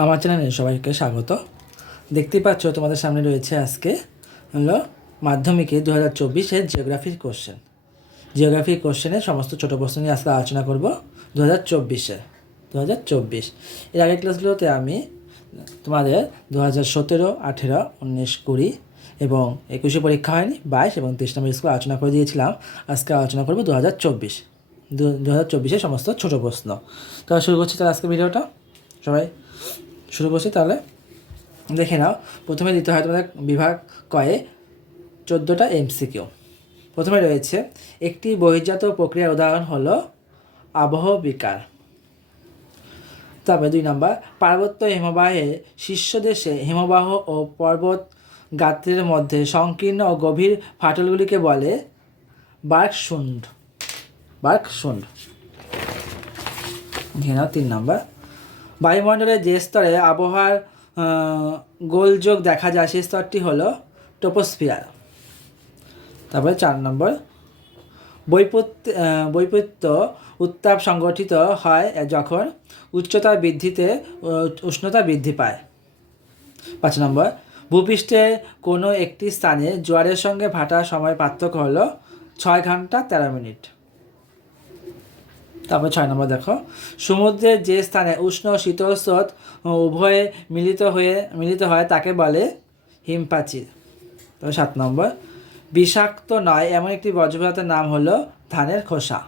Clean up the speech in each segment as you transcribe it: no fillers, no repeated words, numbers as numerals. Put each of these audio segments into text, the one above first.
আমার চ্যানেলে সবাইকে স্বাগত। দেখতেই পাচ্ছ তোমাদের সামনে রয়েছে আজকে হলো মাধ্যমিকে 2024-এর জিওগ্রাফির কোশ্চেন। জিওগ্রাফি কোশ্চেনের সমস্ত ছোটো প্রশ্ন নিয়ে আজকে আলোচনা করব 2024 এর আগের ক্লাসগুলোতে আমি তোমাদের 2017, 18, 19, 20 এবং 21 পরীক্ষা হয়নি 22 এবং 23 নম্বর স্কুল আলোচনা করে দিয়েছিলাম। আজকে আলোচনা করব 2024 সমস্ত ছোটো প্রশ্ন। তো শুরু করছি তাহলে আজকে ভিডিওটা। সবাই শুরু করছি তাহলে দেখে নাও। প্রথমে দিতে হয় তোমাদের বিভাগ কয়ে 14টা MCQ। প্রথমে রয়েছে একটি বহির্জাত প্রক্রিয়ার উদাহরণ হলো আবহ বিকার। তবে 2 নম্বর, পার্বত্য হিমবাহে শীর্ষদেশে হিমবাহ ও পর্বত গাত্রের মধ্যে সংকীর্ণ ও গভীর ফাটলগুলিকে বলে বার্কশুন্ড। দেখে নাও 3 নম্বর, বায়ুমণ্ডলের যে স্তরে আবহাওয়ার গোলযোগ দেখা যায় সেই স্তরটি হলো ট্রপোস্ফিয়ার। তারপরে 4 নম্বর, বৈপত্য উত্তাপ সংগঠিত হয় যখন উচ্চতা বৃদ্ধিতে উষ্ণতা বৃদ্ধি পায়। 5 নম্বর, ভূপৃষ্ঠে কোনো একটি স্থানে জোয়ারের সঙ্গে ভাটার সময় পার্থক্য হলো 6 ঘন্টা 13 মিনিট। তারপর 6 নম্বর দেখো, সমুদ্রের যে স্থানে উষ্ণ ও শীতল স্রোত উভয়ে মিলিত হয় তাকে বলে হিমপ্রাচীর। তবে 7 নম্বর, বিষাক্ত নয় এমন একটি বজ্রপাতের নাম হলো ধানের খোসা।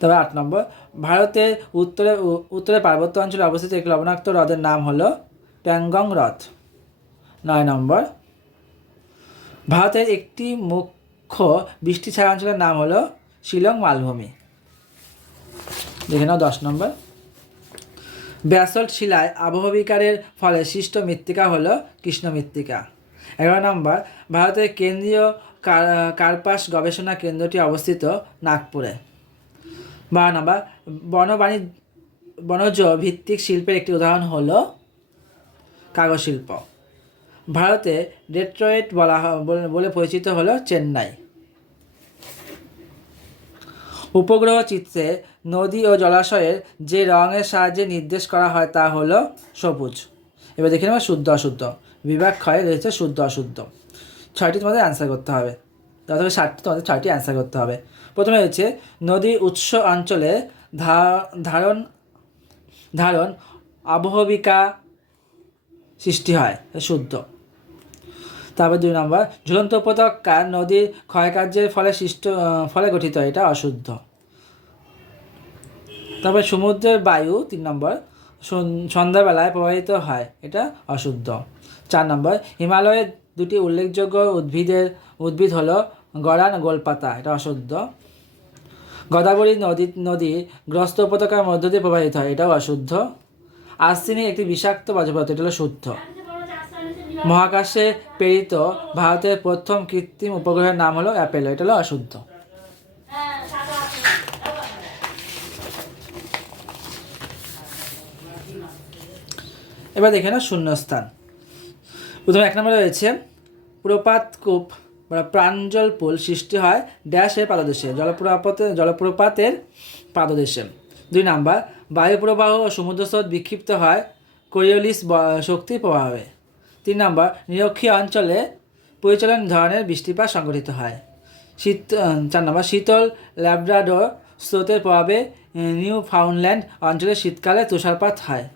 তবে 8 নম্বর, ভারতের উত্তরে পার্বত্য অঞ্চলে অবস্থিত একটি লবণাক্ত হ্রদের নাম হলো প্যাংগং হ্রদ। 9 নম্বর, ভারতের একটি মুখ্য বৃষ্টি ছায়া অঞ্চলের নাম হলো শিলং মালভূমি। দেখে নাও 10 নম্বর, ব্যাসল্ট শিলায় আবহবিকারের ফলে সৃষ্ট মৃত্তিকা হলো কৃষ্ণ মৃত্তিকা। 11 নম্বর, ভারতের কেন্দ্রীয় কার্পাস গবেষণা কেন্দ্রটি অবস্থিত নাগপুরে। 12 নম্বর, বনজ ভিত্তিক শিল্পের একটি উদাহরণ হলো কাগজ শিল্প। ভারতে ডেট্রয়েট বলে পরিচিত হলো চেন্নাই। উপগ্রহ চিত্রে নদী ও জলাশয়ের যে রঙের সাহায্যে নির্দেশ করা হয় তা হলো সবুজ। এবার দেখে নেব শুদ্ধ অশুদ্ধ। বিভাগ ক্ষয়ে রয়েছে শুদ্ধ অশুদ্ধ। 6টি তোমাদের অ্যান্সার করতে হবে। তাহলে 7টি তোমাদের 6টি অ্যান্সার করতে হবে। প্রথমে রয়েছে নদীর উৎস অঞ্চলে ধারণ আবহবিকা সৃষ্টি হয়, শুদ্ধ। তারপর 2 নম্বর, ঝুলন্ত উপত্যকা নদীর ক্ষয়কার্যের ফলে গঠিত, এটা অশুদ্ধ। তারপর সমুদ্রের বায়ু 3 নম্বর সন্ধ্যাবেলায় প্রবাহিত হয়, এটা অশুদ্ধ। 4 নম্বর, হিমালয়ের 2টি উল্লেখযোগ্য উদ্ভিদ হলো গরান গোলপাতা, এটা অশুদ্ধ। গোদাবরী নদী গ্রস্ত উপত্যকার মধ্য দিয়ে প্রবাহিত হয়, এটাও অশুদ্ধ। আর্সেনিক একটি বিষাক্ত বজ্রপাত, এটা হলো শুদ্ধ। মহাকাশে প্রেরিত ভারতের প্রথম কৃত্রিম উপগ্রহের নাম হলো অ্যাপোলো, এটা হলো অশুদ্ধ। এবার দেখে না শূন্যস্থান। প্রথমে 1 নম্বরে রয়েছে প্রপাতকূপ বা প্রাঞ্জল পুল সৃষ্টি হয় ড্যাশের পাদদেশে, জলপ্রপাতের পাদদেশে। 2 নম্বর, বায়ুপ্রবাহ ও সমুদ্রস্রোত বিক্ষিপ্ত হয় কোরিওলিস শক্তির প্রভাবে। 3 নম্বর, নিরক্ষীয় অঞ্চলে পরিচালন ধরনের বৃষ্টিপাত সংঘটিত হয়। 4 নম্বর, শীতল ল্যাব্রাডোর স্রোতের প্রভাবে নিউফাউন্ডল্যান্ড অঞ্চলে শীতকালে তুষারপাত হয়।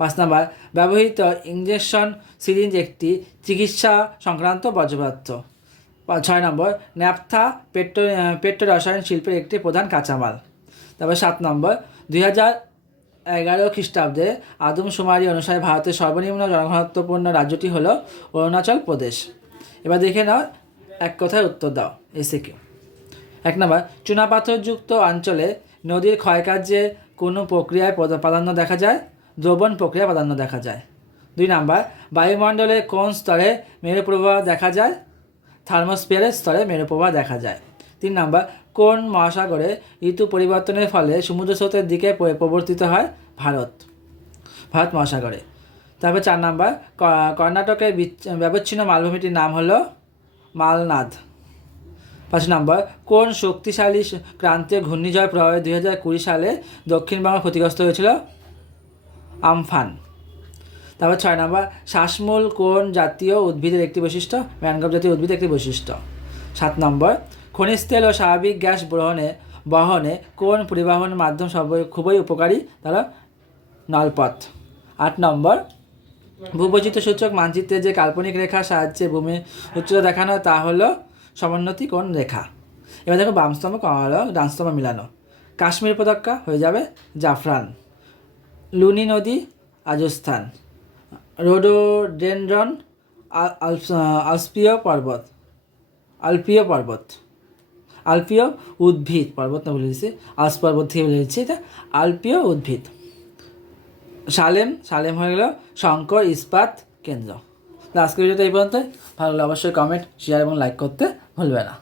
5 নম্বর, ব্যবহৃত ইঞ্জেকশন সিরিঞ্জ একটি চিকিৎসা সংক্রান্ত বর্জ্যপদার্থ। 6 নম্বর, ন্যাপথা পেট্রো রসায়ন শিল্পের একটি প্রধান কাঁচামাল। তারপর 7 নম্বর, 2011 খ্রিস্টাব্দে আদমশুমারি অনুসারে ভারতের সর্বনিম্ন জনঘনত্বপূর্ণ রাজ্যটি হলো অরুণাচল প্রদেশ। এবার দেখে নাও, এক কথায় উত্তর দাও এসিকিউ। 1 নম্বর, চুনাপাথরযুক্ত অঞ্চলে নদীর ক্ষয়কার্যে কোনো প্রক্রিয়ায় প্রাধান্য দেখা যায়? দ্রবণ প্রক্রিয়া প্রাধান্য দেখা যায়। 2 নম্বর, বায়ুমণ্ডলের কোন স্তরে মেরুপ্রবাহ দেখা যায়? থার্মোস্ফিয়ারের স্তরে মেরুপ্রবাহ দেখা যায়। 3 নম্বর, কোন মহাসাগরে ঋতু পরিবর্তনের ফলে সমুদ্র স্রোতের দিকে প্রবর্তিত হয়? ভারত মহাসাগরে। তারপর 4 নম্বর, কর্ণাটকের ব্যবচ্ছিন্ন মালভূমিটির নাম হলো মালনাদ। 5 নম্বর, কোন শক্তিশালী ক্রান্তীয় ঘূর্ণিঝড় প্রভাবে 2020 সালে দক্ষিণবঙ্গ ক্ষতিগ্রস্ত হয়েছিল? আমফান। তারপর 6 নম্বর, শ্বাসমূল কোন জাতীয় উদ্ভিদের একটি বৈশিষ্ট্য? ম্যানগ্রোভ জাতীয় উদ্ভিদের একটি বৈশিষ্ট্য। 7 নম্বর, খনিজ তেল ও স্বাভাবিক গ্যাস বহনে কোন পরিবহন মাধ্যম খুবই উপকারী? তারা নলপথ। 8 নম্বর, ভূবৈচিত্র্য সূচক মানচিত্রে যে কাল্পনিক রেখার সাহায্যে ভূমির উচ্চতা দেখানো তা হলো সমোন্নতি কোণ রেখা। এবার দেখো বাম স্তম্ভ কমা হলো, ডান স্তম্ভ মিলানো। কাশ্মীর উপত্যকা হয়ে যাবে জাফরান। লুনি নদী রাজস্থান। রোডোডেনড্রন আলপীয় উদ্ভিদ পর্বত না বলে দিচ্ছি, আলস পর্বত থেকে বলে দিচ্ছি, এটা আলপীয় উদ্ভিদ। সালেম হয়ে গেল শঙ্কর ইস্পাত কেন্দ্র। আজকের ভিডিওটা এই পর্যন্ত। ভালো লাগলে অবশ্যই কমেন্ট, শেয়ার এবং লাইক করতে ভুলবে না।